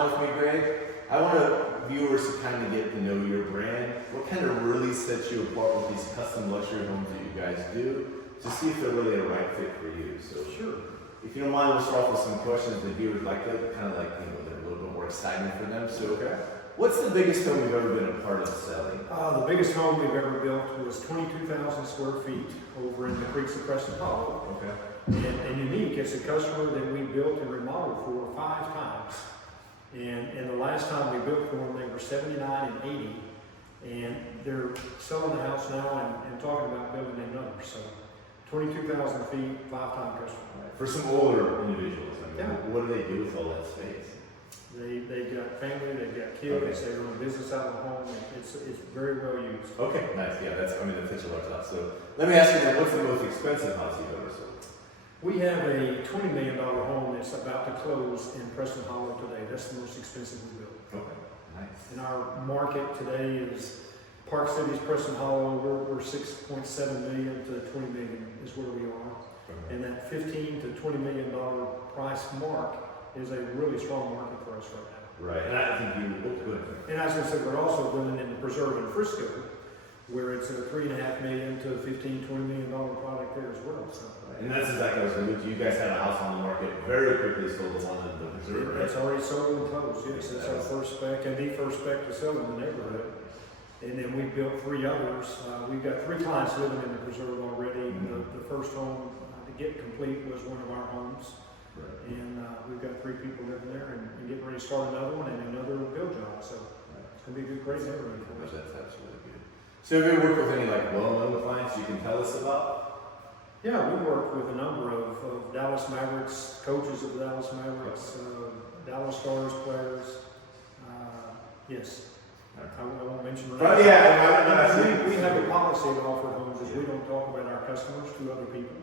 time with me, Greg. I want viewers to kind of get to know your brand. What kind of really sets you apart with these custom luxury homes that you guys do, to see if they're really a right fit for you? So Sure. if you don't mind, we'll start off with some questions that viewers like to kind of like, they're a little bit more exciting for them. So what's the biggest home you've ever been a part of selling? The biggest home we've ever built was 22,000 square feet over in the Creeks of Preston Hollow. Okay. And unique, it's a customer that we built and remodeled for 5 times. And the last time we built for them, they were 79 and 80. And they're selling the house now and talking about building another. So 22,000 feet, 5-time customer. For some older individuals, I mean, Yeah. what do they do with all that space? They've got family, they've got kids, they run a business out of the home. It's very well used. Okay, nice. Yeah, that fits a large lot. So let me ask you then, what's the most expensive house you've ever sold? We have a $20 million home that's about to close in Preston Hollow today. That's the most expensive we built. Okay, nice. And our market today is Park City's Preston Hollow. We're 6.7 million to 20 million is where we are. Okay. And that $15 to $20 million price mark is a really strong market for us right now. Right, and I think you look good. And as I said, we're also building in the Preserve in Frisco, where it's a $3.5 million to $15, $20 million product there as well. So. And that's exactly what I was going to do. You guys had a house on the market very quickly, sold the one in the Preserve, right? It's already sold and closed, yes. That's our first spec and the first spec to sell in the neighborhood. And then we built 3 others. We've got 3 clients living in the Preserve already. Mm-hmm. The first home to get complete was one of our homes. Right. And we've got 3 people living there and getting ready to start another one and another build job. So it's going to be a good, great neighborhood for us. That's absolutely good. So have you ever worked with any like well-known clients you can tell us about? Yeah, we worked with a number of Dallas Mavericks, coaches of the Dallas Mavericks, Dallas Stars players. Yes. I won't mention But yeah, we have a policy at Alford Homes is we don't talk about our customers to other people.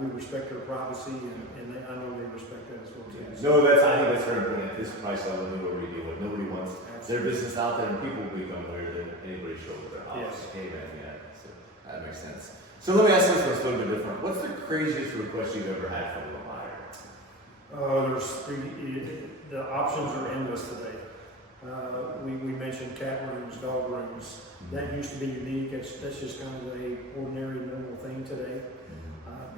We respect their privacy, and I know they respect that as well too. No, I think that's very important. At this price level, what we deal with, nobody wants their business out there, and people become aware that anybody show up with their house. Yes. Hey man, yeah, so that makes sense. So let me ask this one a little bit different. What's the craziest request you've ever had from a buyer? The options are endless today. We mentioned cat rooms, dog rooms. That used to be unique. That's just kind of a ordinary, normal thing today.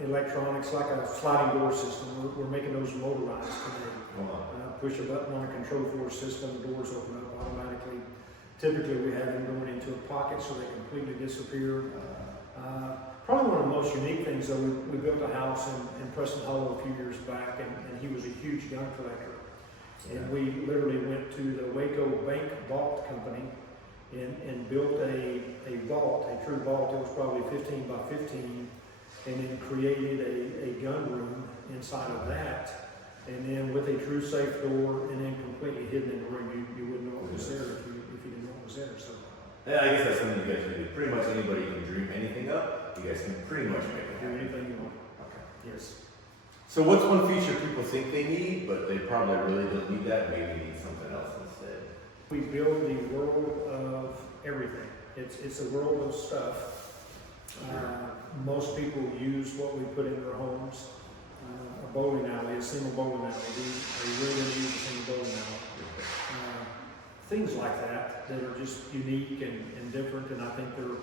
Electronics, like a sliding door system. We're making those motorized today. Push a button on a control door system, the doors open up automatically. Typically, we have them going into a pocket so they completely disappear. Probably one of the most unique things, though, we built a house in Preston Hollow a few years back, and he was a huge gun collector. And we literally went to the Waco Bank Vault Company and built a vault, a true vault. It was probably 15 by 15, and then created a gun room inside of that. And then with a true safe door, and then completely hidden in the room, you wouldn't know what was there if you didn't know what was there. So. Yeah, I guess that's something you guys can do. Pretty much anybody can dream anything up. You guys can pretty much make it Do happen. anything you want. Okay. Yes. So what's one feature people think they need, but they probably really don't need that, maybe need something else instead? We build the world of everything. It's a world of stuff. Most people use what we put in their homes. A bowling alley, a single bowling alley. They really use a single bowling alley. Things like that are just unique and different, and I think they're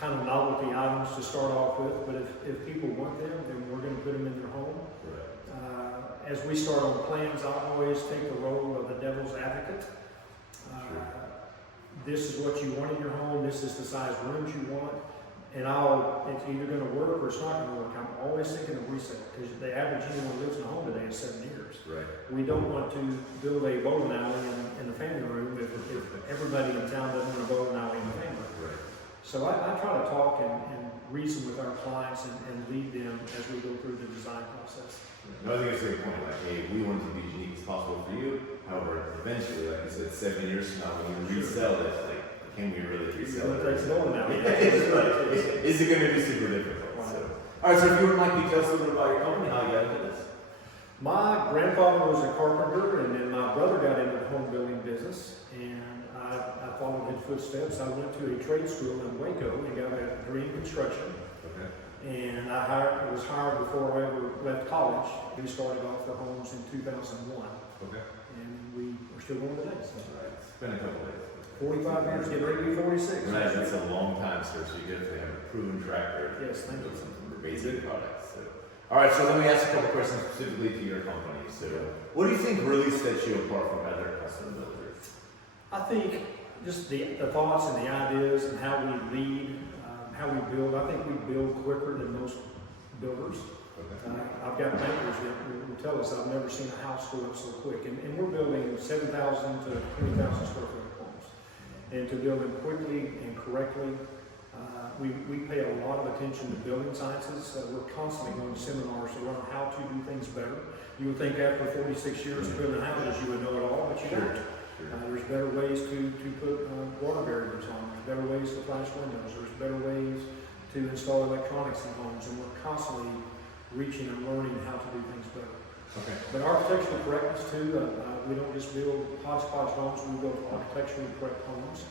kind of novelty items to start off with. But if people want them, then we're going to put them in their home. As we start on plans, I always take the role of the devil's advocate. This is what you want in your home. This is the size rooms you want. And it's either going to work or it's not going to work. I'm always thinking of resale, because the average anyone who lives in a home today is 7 years. Right. We don't want to build a bowling alley in the family room if everybody in town doesn't want a bowling alley in the family. Right. So I try to talk and reason with our clients and lead them as we go through the design process. No, I think it's a good point. Like, hey, we want it to be as unique as possible for you. However, eventually, like you said, 7 years from now, when you resell this, like, can we really resell it? It's bowling alley. Is it going to be super difficult? Right. So, all right, so if you would like to tell us a little bit about your company, how you got into this? My grandfather was a carpenter, and then my brother got into the home building business, and I followed his footsteps. I went to a trade school in Waco and got a degree in construction. Okay. And I was hired before I ever left college. We started off the homes in 2001. Okay. And we're still going today. So. Right. It's been a couple days. 45 years, get ready to be 46. Right, that's a long time, sir, so you definitely have a proven track record. Yes, thank you. Some amazing products. So. All right, so let me ask a couple questions specifically to your company. So, what do you think really sets you apart from other custom builders? I think just the thoughts and the ideas and how we lead, how we build. I think we build quicker than most builders. Okay. I've got bankers that will tell us I've never seen a house go up so quick. And we're building 7,000 to 20,000 square foot homes. And to build them quickly and correctly, we pay a lot of attention to building sciences. We're constantly going to seminars to learn how to do things better. You would think after 46 years of building houses you would know it all, but you don't. There's better ways to put water barriers on. There's better ways to flash windows. There's better ways to install electronics in homes, and we're constantly reaching and learning how to do things better. Okay. But architectural correctness too, we don't just build hodgepodge homes, we build architecturally correct homes.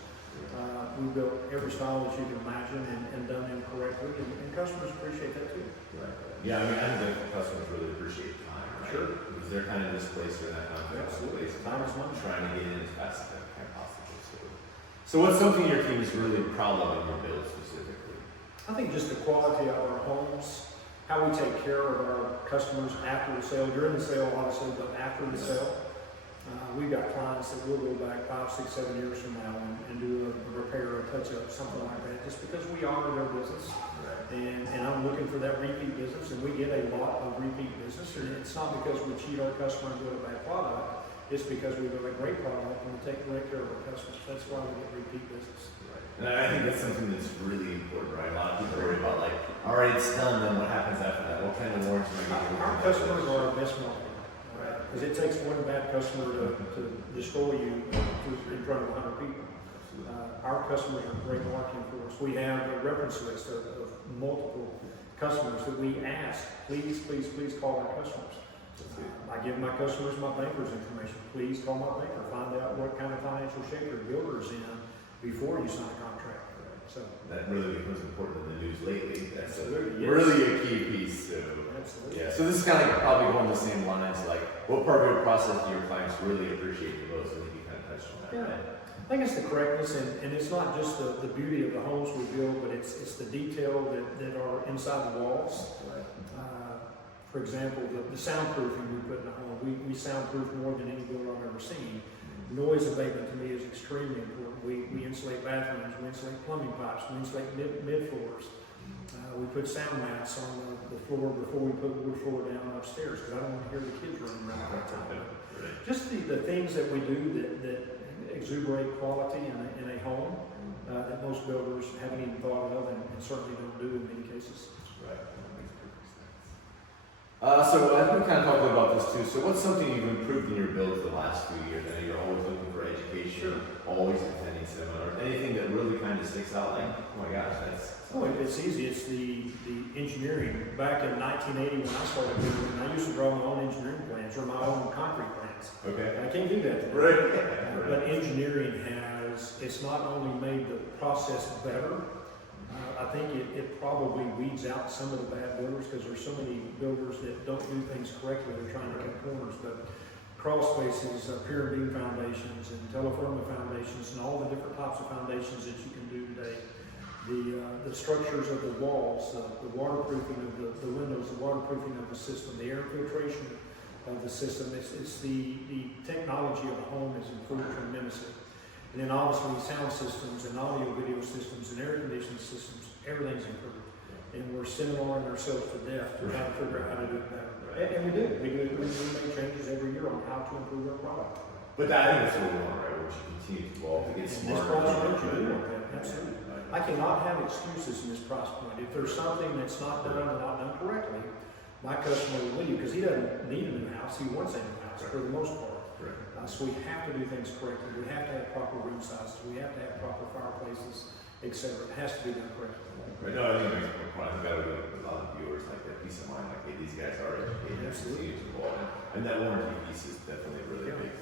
We built every style that you can imagine and done them correctly, and customers appreciate that too. Right. Yeah, I mean, I think the customers really appreciate time, right? Sure. Because they're kind of displaced during that time. Absolutely. Time is money. Trying to get in as fast as possible. So what's something your team is really proud of in your build specifically? I think just the quality of our homes, how we take care of our customers after the sale, during the sale obviously, but after the sale. We've got clients that will go back 5, 6, 7 years from now and do a repair or touch up, something like that, just because we honor their business. And I'm looking for that repeat business, and we get a lot of repeat business. And it's not because we cheat our customer and do a bad product, it's because we build a great product and we take great care of our customers. That's why we get repeat business. And I think that's something that's really important, right? A lot of people worry about like, all right, it's done, then what happens after that? What kind of warranty am I getting? Our customers are our best market. Because it takes one bad customer to destroy you in front of 100 people. Our customers are great marketing for us. We have a reference list of multiple customers that we ask, please, please, please call our customers. I give my customers my banker's information. Please call my banker. Find out what kind of financial shape your builder is in before you sign a contract. So that really becomes important in the news lately. That's really a key piece. So. Absolutely. Yeah, so this is kind of probably along the same lines, like what part of your process do your clients really appreciate the most? I think you kind of touched on that, right? I think it's the correctness, and it's not just the beauty of the homes we build, but it's the detail that are inside the walls. For example, the soundproofing we put in the home, we soundproof more than any builder I've ever seen. Noise abatement to me is extremely important. We insulate bathrooms, we insulate plumbing pipes, we insulate mid floors. We put sound mats on the floor before we put wood floor down upstairs because I don't want to hear the kids running around all the time. Just the things that we do that exuberate quality in a home that most builders haven't even thought of and certainly don't do in many cases. Right. That makes perfect sense. So as we kind of talked about this too, so what's something you've improved in your builds the last few years? I know you're always looking for education, always attending seminars. Anything that really kind of sticks out like, oh my gosh, that's... Oh, it's easy. It's the engineering. Back in 1980 when I started building, I used to draw my own engineering plans or my own concrete plans. Okay. I can't do that today. Right. But engineering it's not only made the process better, I think it probably weeds out some of the bad builders because there's so many builders that don't do things correctly. They're trying to cut corners. But crawl spaces, pier and beam foundations, and teleforma foundations, and all the different types of foundations that you can do today. The structures of the walls, the waterproofing of the windows, the waterproofing of the system, the air filtration of the system. It's the technology of the home has improved tremendously. And then obviously sound systems and audio video systems and air conditioning systems, everything's improved. And we're seminaring ourselves to death to try to figure out how to do it better. And we do. We make changes every year on how to improve our product. But I think that's what we want, right? We should continue to evolve to get smarter. This price point, you do want that. Absolutely. I cannot have excuses in this price point. If there's something that's not done or not done correctly, my customer will leave because he doesn't need a new house. He wants a new house for the most part. So we have to do things correctly. We have to have proper room sizes. We have to have proper fireplaces, etc. It has to be done correctly. Right. No, I think it makes a point. I've got to give a lot of viewers like that peace of mind, like, hey, these guys are educated, continue to evolve. And that warranty piece is definitely really big.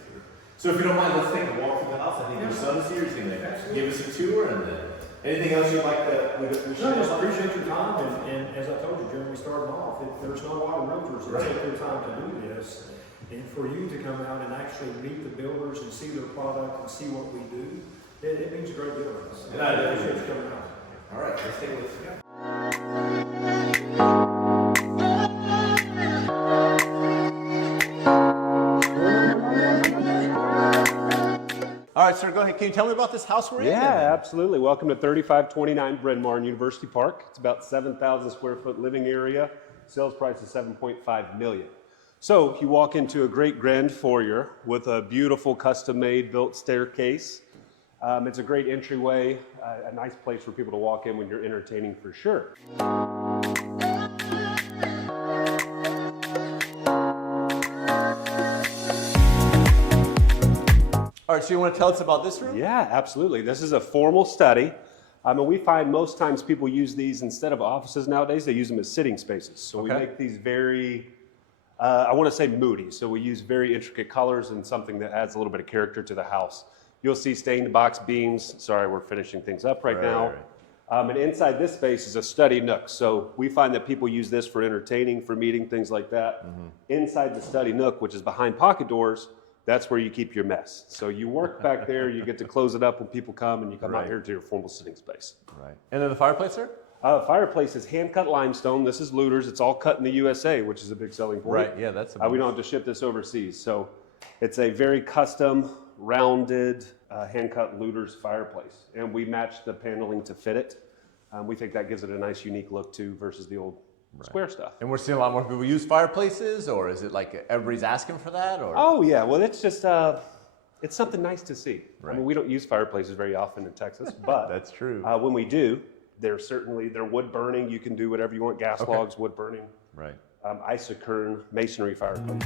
So if you don't mind, let's take a walk through the house. I think your son is here. He's going to give us a tour, and then anything else you'd like to No, just appreciate your time, and as I told you, Jeremy, starting off, there's not a lot of realtors that take their time to do this. And for you to come out and actually meet the builders and see their product and see what we do, it means a great deal to us. And I do. appreciate you coming out. All right, let's take a look. Yeah. All right, sir, go ahead. Can you tell me about this house we're in? Yeah, absolutely. Welcome to 3529 Bryn Mawr University Park. It's about 7,000 square foot living area. Sales price is $7.5 million. So you walk into a great grand foyer with a beautiful custom-made built staircase. It's a great entryway, a nice place for people to walk in when you're entertaining for sure. All right, so you want to tell us about this room? Yeah, absolutely. This is a formal study. And we find most times people use these instead of offices nowadays, they use them as sitting spaces. So we make these very, I want to say moody. So we use very intricate colors and something that adds a little bit of character to the house. You'll see stained box beams. Sorry, we're finishing things up right now. And inside this space is a study nook. So we find that people use this for entertaining, for meeting, things like that. Inside the study nook, which is behind pocket doors, that's where you keep your mess. So you work back there, you get to close it up when people come, and you come out here to your formal sitting space. Right. And then the fireplace, sir? Fireplace is hand-cut limestone. This is Lueders. It's all cut in the USA, which is a big selling point. Right, yeah, that's a we don't have to ship this overseas. So it's a very custom, rounded, hand-cut Lueders fireplace. And we match the paneling to fit it. We think that gives it a nice, unique look, too, versus the old square stuff. And we're seeing a lot more people use fireplaces, or is it like everybody's asking for that? Or? Oh, yeah. Well, it's just, it's something nice to see. Right. I mean, we don't use fireplaces very often in Texas, but That's true. When we do, they're wood burning. You can do whatever you want, gas logs, wood burning. Right. Isokern masonry fireplace.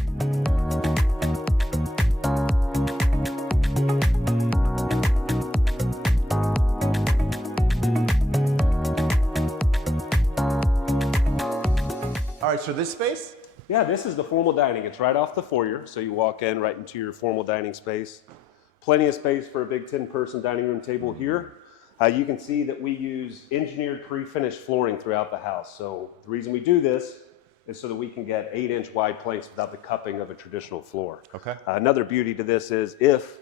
All right, so this space? Yeah, this is the formal dining. It's right off the foyer, so you walk in right into your formal dining space. Plenty of space for a big 10-person dining room table here. You can see that we use engineered pre-finished flooring throughout the house. So the reason we do this is so that we can get 8-inch wide planks without the cupping of a traditional floor. Okay. Another beauty to this is if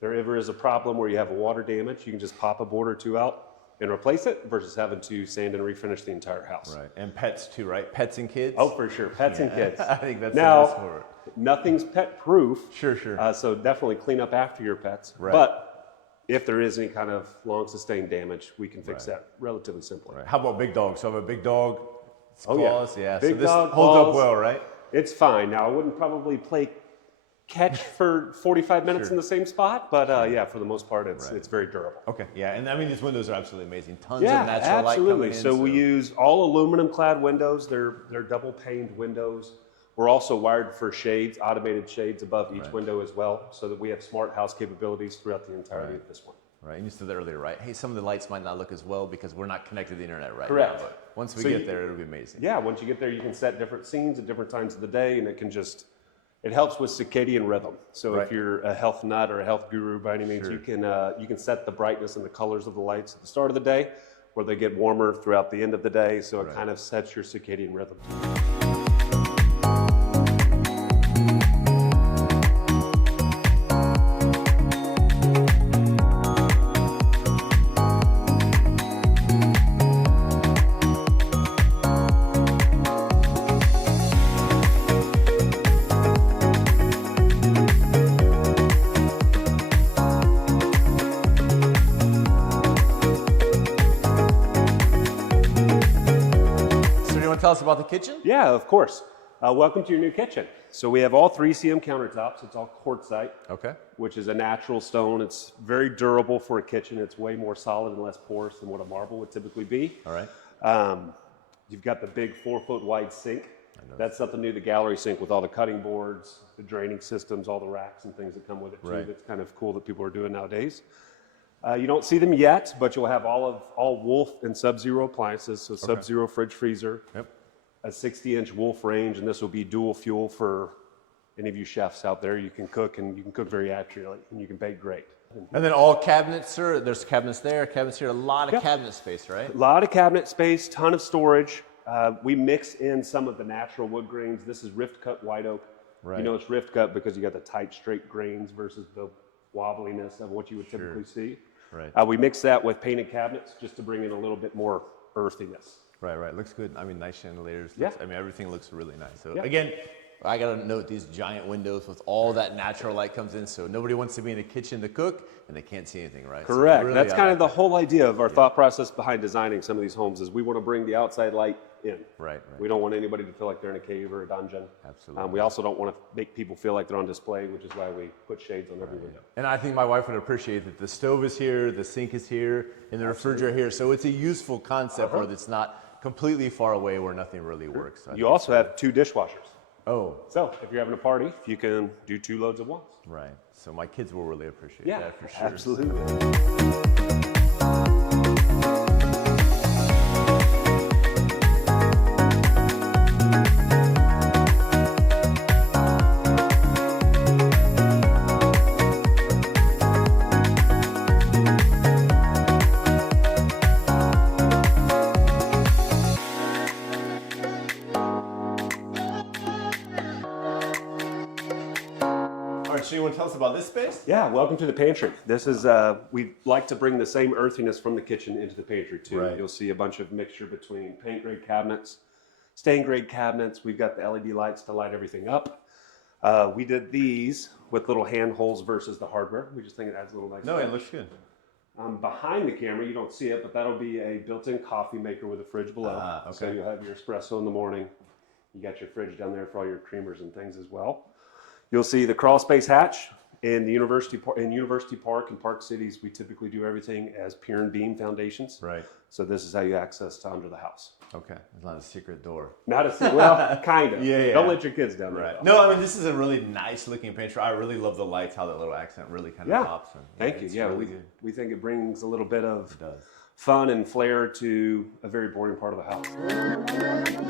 there ever is a problem where you have a water damage, you can just pop a board or two out and replace it versus having to sand and refinish the entire house. Right. And pets too, right? Pets and kids? Oh, for sure. Pets and kids. I think that's now, the best word. Nothing's pet proof. Sure. So definitely clean up after your pets. Right. But if there is any kind of long sustained damage, we can fix that relatively simply. Right. How about big dogs? So I have a big dog. It's Oh, yeah. claws. Yeah. Big So this dog, holds up claws. well, right? It's fine. Now, I wouldn't probably play catch for 45 minutes in the same spot, but yeah, for the most part, it's very durable. Okay. Yeah. And I mean, these windows are absolutely amazing. Tons Yeah, of natural light absolutely. coming in. So we use all aluminum clad windows. They're double paned windows. We're also wired for shades, automated shades above each window as well, so that we have smart house capabilities throughout the entirety of this one. Right, and you said that earlier, right? Hey, some of the lights might not look as well because we're not connected to the internet right Correct. now. But once we So get there, it'll be amazing. Yeah, once you get there, you can set different scenes at different times of the day, and it helps with circadian rhythm. So if you're a health nut or a health guru by any means, you can set the brightness and the colors of the lights at the start of the day, where they get warmer throughout the end of the day. So it kind of sets your circadian rhythm. Tell us about the kitchen? Yeah, of course. Welcome to your new kitchen. So we have all 3cm countertops. It's all quartzite, which is a natural stone. It's very durable for a kitchen. It's way more solid and less porous than what a marble would typically be. All right. You've got the big 4-foot wide sink. That's something new, the gallery sink with all the cutting boards, the draining systems, all the racks and things that come with it too. That's kind of cool that people are doing nowadays. You don't see them yet, but you'll have all Wolf and Sub-Zero appliances. So Sub-Zero fridge freezer, a 60-inch Wolf range, and this will be dual fuel for any of you chefs out there. You can cook, and you can cook very accurately, and you can bake great. And then all cabinets, sir. There's cabinets there, cabinets here. A lot of cabinet space, right? A lot of cabinet space, ton of storage. We mix in some of the natural wood grains. This is rift cut white oak. Right. You know it's rift cut because you got the tight, straight grains versus the wobbliness of what you would typically see. Right. We mix that with painted cabinets just to bring in a little bit more earthiness. Right. Looks good. I mean, nice chandeliers. Yeah. I mean, everything looks really nice. So Yeah. again, I gotta note these giant windows with all that natural light comes in. So nobody wants to be in the kitchen to cook and they can't see anything, right? Correct. So really, That's I kind like of the that. whole idea of our thought process behind designing some of these homes is we want to bring the outside light in. Right. We don't want anybody to feel like they're in a cave or a dungeon. Absolutely. We also don't want to make people feel like they're on display, which is why we put shades on every window. And I think my wife would appreciate that the stove is here, the sink is here, and the refrigerator here. So it's a useful concept where it's not completely far away where nothing really works. So I You think also have 2 dishwashers. Oh, So if you're having a party, you can do 2 loads at once. right. So my kids will really appreciate that for sure. absolutely. All right, so you want to tell us about this space? Yeah, welcome to the pantry. This is, we like to bring the same earthiness from the kitchen into the pantry too. Right. You'll see a bunch of mixture between paint grade cabinets, stain grade cabinets. We've got the LED lights to light everything up. We did these with little hand holes versus the hardware. We just think it adds a little nice. No, touch. it looks good. Behind the camera, you don't see it, but that'll be a built-in coffee maker with a fridge below. Okay. So you'll have your espresso in the morning. You got your fridge down there for all your creamers and things as well. You'll see the crawl space hatch in the University Park and Park Cities. We typically do everything as pier and beam foundations. Right. So this is how you access to under the house. Okay. It's not a secret door. Not a well, kind of. Yeah. Don't let your kids down there. Right. No, I mean, this is a really nice looking pantry. I really love the lights, how that little accent really kind of Yeah. pops. And, Thank you. it's Yeah, really good. we think it brings a little bit of It does. fun and flair to a very boring part of the house.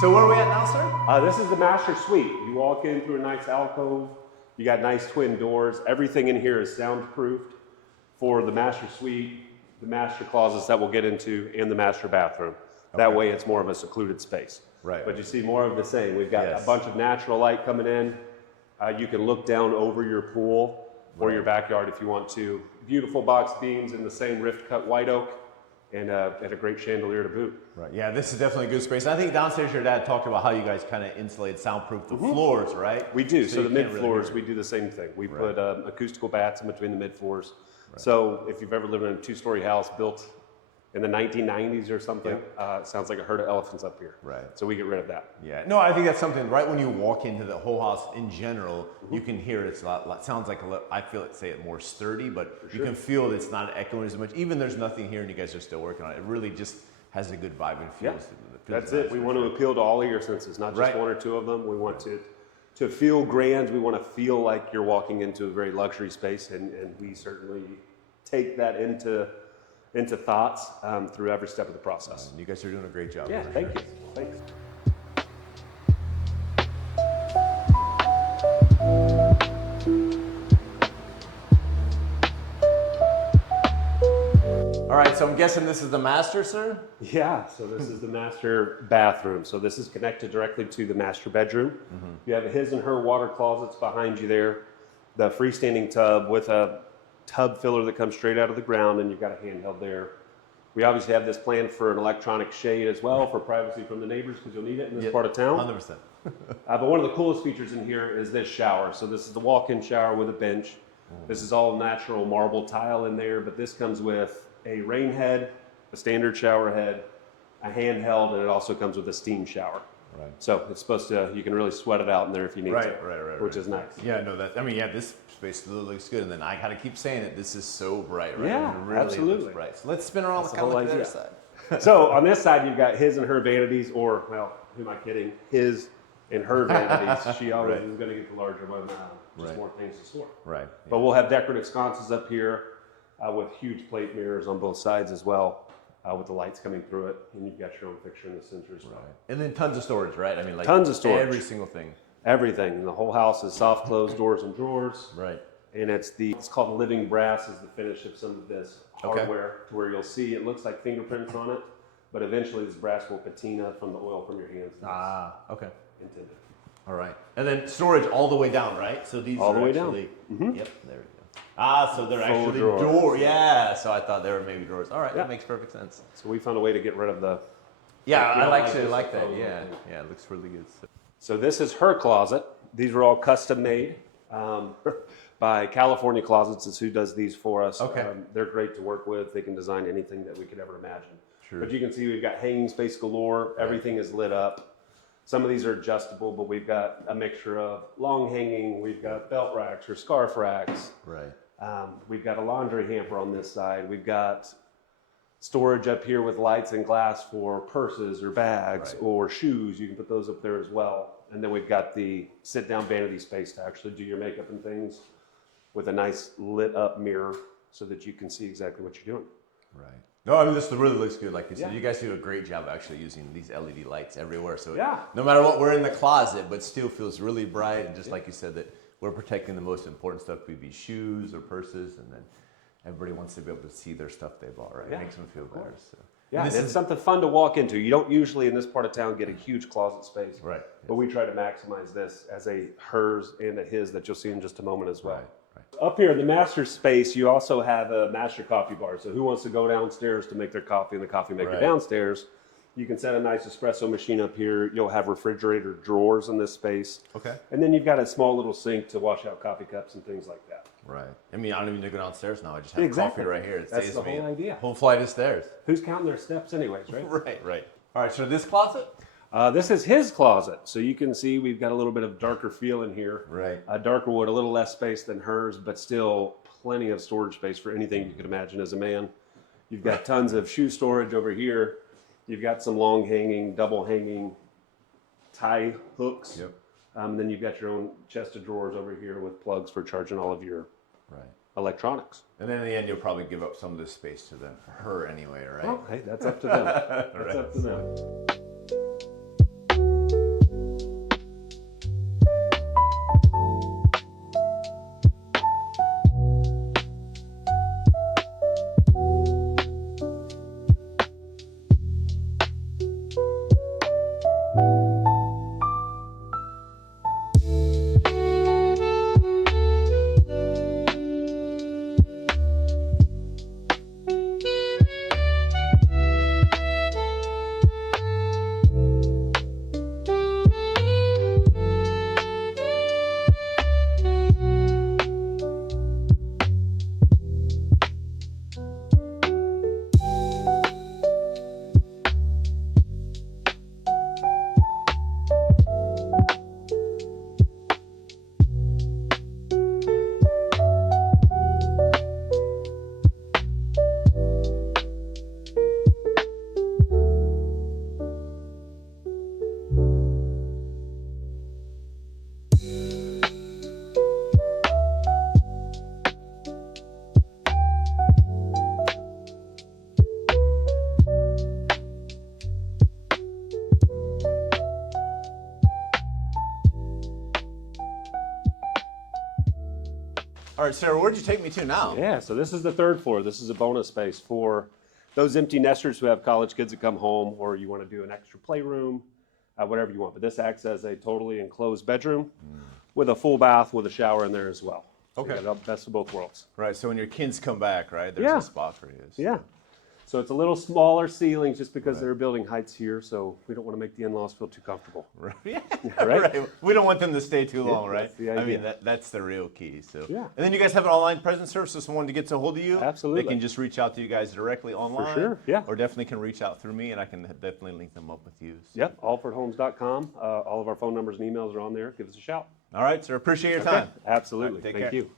So where are we at now, sir? This is the master suite. You walk in through a nice alcove. You got nice twin doors. Everything in here is soundproofed for the master suite, the master closets that we'll get into, and the master bathroom. That Okay. way it's more of a secluded space. Right. But you see more of the same. We've got Yes. a bunch of natural light coming in. You can look down over your pool or your backyard if you want to. Beautiful box beams in the same rift cut white oak and a great chandelier to boot. Right. Yeah, this is definitely a good space. I think downstairs your dad talked about how you guys kind of insulate, soundproof the floors, right? We do. So you the can't mid really floors, hear we it. do the same thing. We Right. put acoustical bats in between the mid floors. So if you've ever lived in a 2-story house built in the 1990s or something. It sounds like a herd of elephants up here. Right. So we get rid of that. Yeah. No, I think that's something. Right when you walk into the whole house in general, you can hear it's a lot. Sounds like I feel it. Say it more sturdy, but you can feel it's not echoing as much. Even there's nothing here, and you guys are still working on it. It really just has a good vibe and feels. That's it. We want to appeal to all of your senses, not just one or two of them. We want to feel grand. We want to feel like you're walking into a very luxury space, and we certainly take that into thoughts through every step of the process. You guys are doing a great job. Yeah, thank you. Thanks. All right, so I'm guessing this is the master, sir? Yeah, so this is the master bathroom. So this is connected directly to the master bedroom. You have his and her water closets behind you there, the freestanding tub with a tub filler that comes straight out of the ground, and you've got a handheld there. We obviously have this planned for an electronic shade as well for privacy from the neighbors because you'll need it in this part of town. 100%. But one of the coolest features in here is this shower. So this is the walk-in shower with a bench. This is all natural marble tile in there, but this comes with a rain head, a standard shower head, a handheld, and it also comes with a steam shower. Right. So it's supposed to, you can really sweat it out in there if you need to. Right. Which is nice. Yeah, no, this space looks good. And then I gotta keep saying it, this is so bright, right? Yeah, it really absolutely. looks bright. So let's spin around That's the the whole kind of idea. side. So on this side, you've got his and her vanities, or, well, who am I kidding? His and her vanities. She always is going to get the larger one, just more things to store. Right. But we'll have decorative sconces up here with huge plate mirrors on both sides as well, with the lights coming through it. And you've got your own fixture in the center as well. Right. And then tons of storage, right? I mean, like Tons of storage. Every single thing. Everything. And the whole house is soft closed doors and drawers. Right. And it's called living brass is the finish of some of this hardware, to where you'll see it looks like fingerprints on it, but eventually this brass will patina from the oil from your hands. Okay. Intended. All right. And then storage all the way down, right? So these All are the way actually, down. Yep, there we go. So they're Full actually drawers. door. Yeah. So I thought they were maybe drawers. All right, Yeah. that makes perfect sense. So we found a way to get rid of the. Yeah, You I don't like this that. proposal. Yeah, it looks really good. So this is her closet. These were all custom made by California Closets is who does these for us. Okay. They're great to work with. They can design anything that we could ever imagine. Sure. But you can see we've got hanging space galore. Everything is lit up. Some of these are adjustable, but we've got a mixture of long hanging. We've got belt racks or scarf racks. Right. We've got a laundry hamper on this side. We've got storage up here with lights and glass for purses or bags or shoes. You can put those up there as well. And then we've got the sit-down vanity space to actually do your makeup and things with a nice lit up mirror so that you can see exactly what you're doing. Right. No, I mean, this really looks good. Like you said, Yeah. you guys do a great job actually using these LED lights everywhere. So Yeah. no matter what, we're in the closet, but still feels really bright. And just like you said, that we're protecting the most important stuff, could be shoes or purses, and then everybody wants to be able to see their stuff they bought, right? Yeah. It makes them feel better. So. Yeah, And and this it's is something fun to walk into. You don't usually in this part of town get a huge closet space. right. But we try to maximize this as a hers and a his that you'll see in just a moment as well. Right. Up here in the master space, you also have a master coffee bar. So who wants to go downstairs to make their coffee in the coffee maker Right. downstairs? You can set a nice espresso machine up here. You'll have refrigerator drawers in this space. Okay. And then you've got a small little sink to wash out coffee cups and things like that. Right. I mean, I don't even need to go downstairs now. I just have Exactly. coffee right here. It That's saves the me whole idea. whole flight of stairs. Who's counting their steps anyways, right? Right. All right. So this closet. This is his closet. So you can see we've got a little bit of darker feel in here. Right. Darker wood, a little less space than hers, but still plenty of storage space for anything you could imagine as a man. You've got tons of shoe storage over here. You've got some long hanging, double hanging tie hooks. Yep. And then you've got your own chest of drawers over here with plugs for charging all of your Right. electronics. And then in the end, you'll probably give up some of this space to her anyway, right? Well, hey, that's up to them. That's Right. up to them. All right, Sarah, where'd you take me to now? Yeah, so this is the third floor. This is a bonus space for those empty nesters who have college kids that come home, or you want to do an extra playroom, whatever you want. But this acts as a totally enclosed bedroom with a full bath with a shower in there as well. So Okay. you got the best of both worlds. Right, so when your kids come back, right, there's Yeah. a spot for you. Yeah. So it's a little smaller ceilings just because there are building heights here, so we don't want to make the in-laws feel too comfortable. Right. Yeah, Right? right. We don't want them to stay too long, right? that's the I mean, idea. that's the real key. So, Yeah. And then you guys have an online presence service, so someone to get a hold of you, Absolutely. they can just reach out to you guys directly online. sure, yeah. Or definitely can reach out through me, and I can definitely link them up with you. So. Yep, alfordhomes.com. All of our phone numbers and emails are on there. Give us a shout. All right, sir. Appreciate your time. Absolutely. Take Thank care. you.